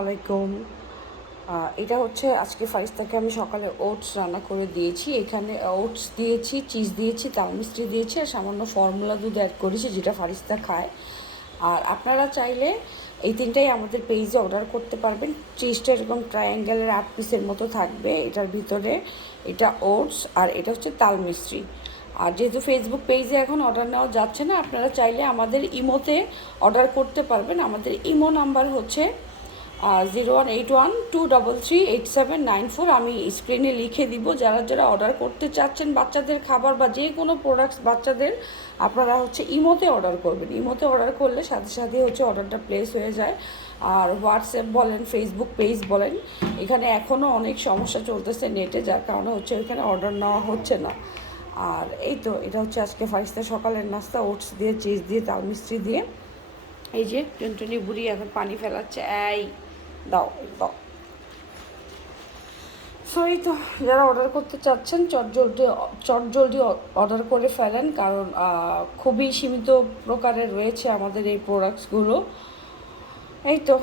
আলাইকুম। এটা হচ্ছে আজকে ফারিস্তাকে আমি সকালে ওটস রান্না করে দিয়েছি। এখানে ওটস দিয়েছি, চিজ দিয়েছি, তাল মিষ্টি দিয়েছি আর সামান্য ফর্মুলা দুধ অ্যাড করেছি যেটা ফারিস্তা খায়। আর আপনারা চাইলে এই তিনটাই আমাদের পেজে অর্ডার করতে পারবেন। চিজটা এরকম ট্রায়াঙ্গেলের 8 পিসের মতো থাকবে এটার ভিতরে। এটা ওটস আর এটা হচ্ছে তাল মিষ্টি। আর যেহেতু ফেসবুক পেজে এখন অর্ডার নেওয়া যাচ্ছে না, আপনারা চাইলে আমাদের ইমোতে অর্ডার করতে পারবেন। আমাদের ইমো নাম্বার হচ্ছে 0181233879 আমি স্ক্রিনে লিখে দিব। যারা যারা অর্ডার করতে চাচ্ছেন বাচ্চাদের খাবার বা যে কোনো প্রোডাক্টস বাচ্চাদের, আপনারা হচ্ছে ইমোতে অর্ডার করবেন। ইমোতে অর্ডার করলে সাথে সাথে হচ্ছে অর্ডারটা প্লেস হয়ে যায়। আর হোয়াটসঅ্যাপ বলেন, ফেসবুক পেজ বলেন, এখানে এখনও অনেক সমস্যা চলতেছে নেটে, যার কারণে হচ্ছে ওইখানে অর্ডার নেওয়া হচ্ছে না। আর এই তো এটা হচ্ছে আজকে ফারিস্তা সকালের নাস্তা, ওটস দিয়ে, চিজ দিয়ে, তাল মিষ্টি দিয়ে। এই যে টুনটুনি বুড়ি এখন পানি ফেলাচ্ছে, এই দাও দাও। সো এই তো যারা অর্ডার করতে চাচ্ছেন চটজলদি অর্ডার করে ফেলেন, কারণ খুবই সীমিত প্রকারের রয়েছে আমাদের এই প্রোডাক্টসগুলো। এই তো